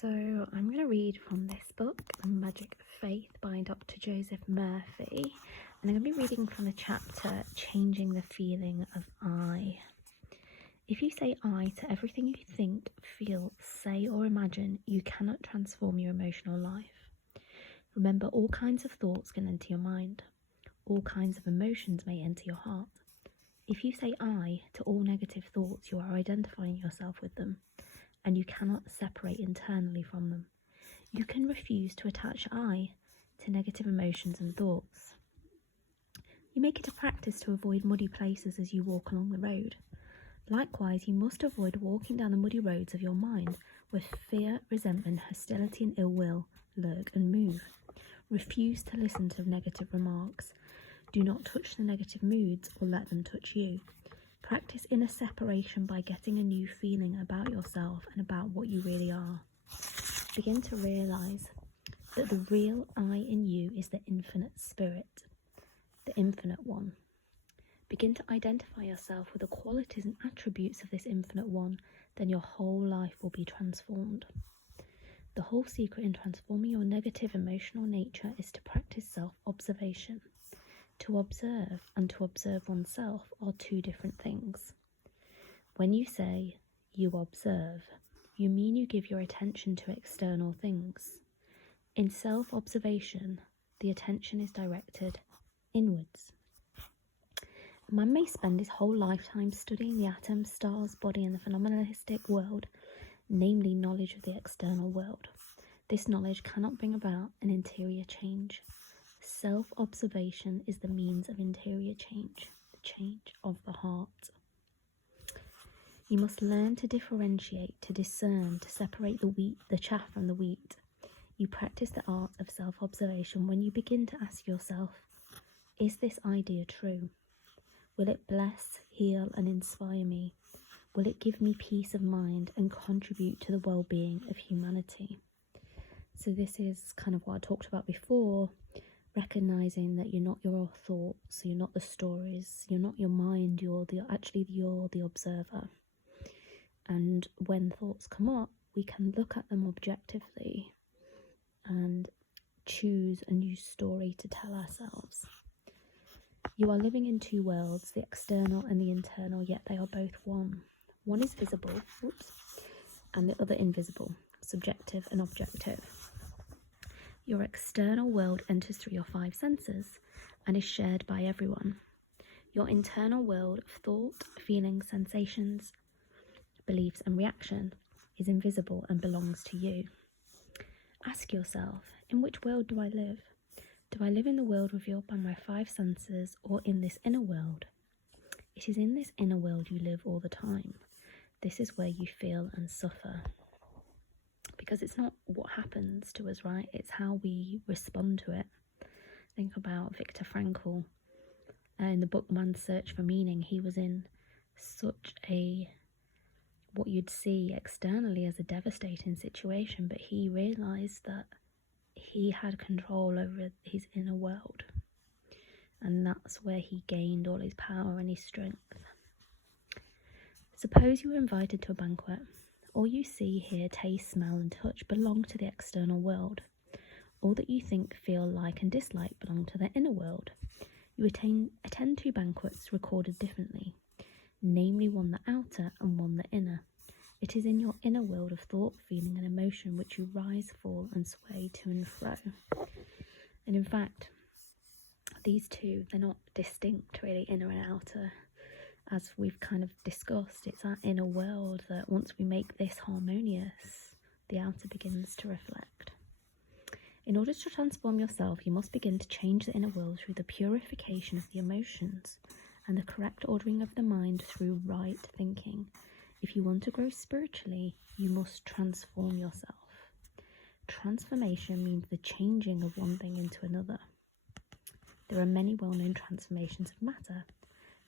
So I'm going to read from this book, The Magic of Faith by Dr. Joseph Murphy. And I'm going to be reading from the chapter, Changing the Feeling of I. If you say I to everything you think, feel, say or imagine, you cannot transform your emotional life. Remember, all kinds of thoughts can enter your mind. All kinds of emotions may enter your heart. If you say I to all negative thoughts, you are identifying yourself with them, and you cannot separate internally from them. You can refuse to attach I to negative emotions and thoughts. You make it a practice to avoid muddy places as you walk along the road. Likewise, you must avoid walking down the muddy roads of your mind where fear, resentment, hostility and ill will lurk and move. Refuse to listen to negative remarks. Do not touch the negative moods or let them touch you. Practice inner separation by getting a new feeling about yourself and about what you really are. Begin to realise that the real I in you is the infinite spirit, the infinite one. Begin to identify yourself with the qualities and attributes of this infinite one, then your whole life will be transformed. The whole secret in transforming your negative emotional nature is to practice self-observation. To observe and to observe oneself are two different things. When you say you observe, you mean you give your attention to external things. In self-observation, the attention is directed inwards. A man may spend his whole lifetime studying the atom, stars, body and the phenomenalistic world, namely knowledge of the external world. This knowledge cannot bring about an interior change. Self-observation is the means of interior change, the change of the heart. You must learn to differentiate, to discern, to separate the chaff from the wheat. You practice the art of self-observation when you begin to ask yourself, is this idea true? Will it bless, heal and inspire me? Will it give me peace of mind and contribute to the well-being of humanity? So this is kind of what I talked about before, recognizing that you're not your thoughts, you're not the stories, you're not your mind, you're the observer. And when thoughts come up, we can look at them objectively and choose a new story to tell ourselves. You are living in two worlds, the external and the internal, yet they are both one. One is visible, and the other invisible, subjective and objective. Your external world enters through your five senses and is shared by everyone. Your internal world of thought, feelings, sensations, beliefs and reaction is invisible and belongs to you. Ask yourself, in which world do I live? Do I live in the world revealed by my five senses or in this inner world? It is in this inner world you live all the time. This is where you feel and suffer. Because it's not what happens to us, right? It's how we respond to it. Think about Viktor Frankl. In the book Man's Search for Meaning, he was in such what you'd see externally as a devastating situation, but he realised that he had control over his inner world. And that's where he gained all his power and his strength. Suppose you were invited to a banquet. All you see, hear, taste, smell and touch belong to the external world. All that you think, feel, like and dislike belong to the inner world. You attend two banquets recorded differently, namely one the outer and one the inner. It is in your inner world of thought, feeling and emotion which you rise, fall and sway to and fro. And in fact, these two, they're not distinct really, inner and outer. As we've kind of discussed, it's our inner world that once we make this harmonious, the outer begins to reflect. In order to transform yourself, you must begin to change the inner world through the purification of the emotions and the correct ordering of the mind through right thinking. If you want to grow spiritually, you must transform yourself. Transformation means the changing of one thing into another. There are many well-known transformations of matter.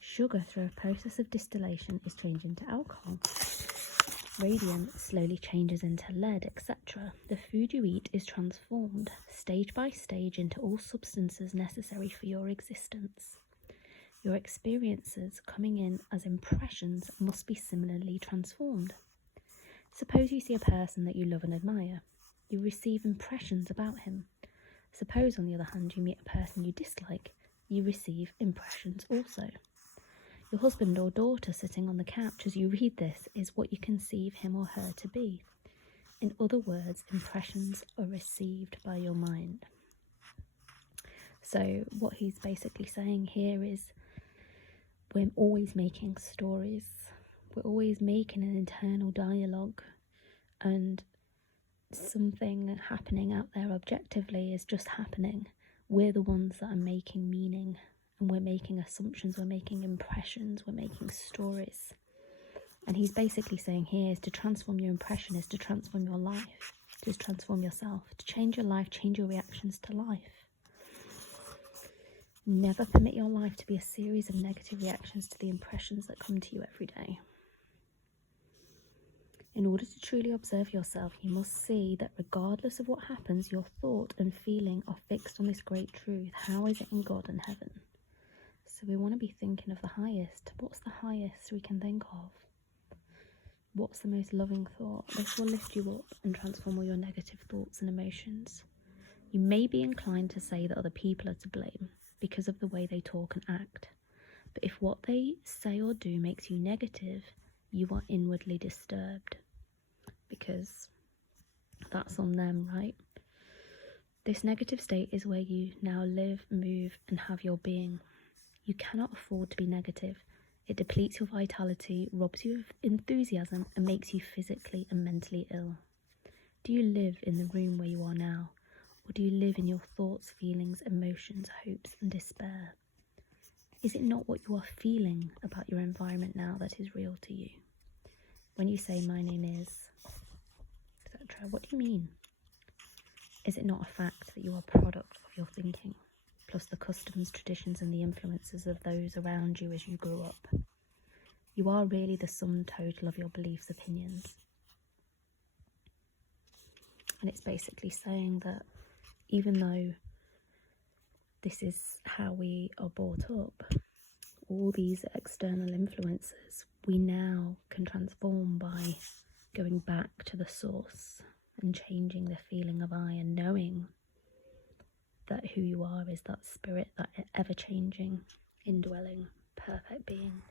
Sugar, through a process of distillation, is changed into alcohol. Radium slowly changes into lead, etc. The food you eat is transformed, stage by stage, into all substances necessary for your existence. Your experiences coming in as impressions must be similarly transformed. Suppose you see a person that you love and admire. You receive impressions about him. Suppose, on the other hand, you meet a person you dislike. You receive impressions also. Your husband or daughter sitting on the couch as you read this is what you conceive him or her to be. In other words, impressions are received by your mind. So what he's basically saying here is we're always making stories. We're always making an internal dialogue, and something happening out there objectively is just happening. We're the ones that are making meaning, and we're making assumptions, we're making impressions, we're making stories. And he's basically saying here is to transform your impression is to transform your life, to transform yourself, to change your life, change your reactions to life. Never permit your life to be a series of negative reactions to the impressions that come to you every day. In order to truly observe yourself, you must see that regardless of what happens, your thought and feeling are fixed on this great truth. How is it in God and heaven? So we want to be thinking of the highest. What's the highest we can think of? What's the most loving thought? This will lift you up and transform all your negative thoughts and emotions. You may be inclined to say that other people are to blame because of the way they talk and act. But if what they say or do makes you negative, you are inwardly disturbed, because that's on them, right? This negative state is where you now live, move, and have your being. You cannot afford to be negative. It depletes your vitality, robs you of enthusiasm, and makes you physically and mentally ill. Do you live in the room where you are now, or do you live in your thoughts, feelings, emotions, hopes, and despair? Is it not what you are feeling about your environment now that is real to you? When you say, my name is, etc., what do you mean? Is it not a fact that you are a product of your thinking, plus the customs, traditions, and the influences of those around you as you grew up? You are really the sum total of your beliefs, opinions. And it's basically saying that even though this is how we are brought up, all these external influences, we now can transform by going back to the source and changing the feeling of I, and knowing that who you are is that spirit, that ever-changing, indwelling, perfect being.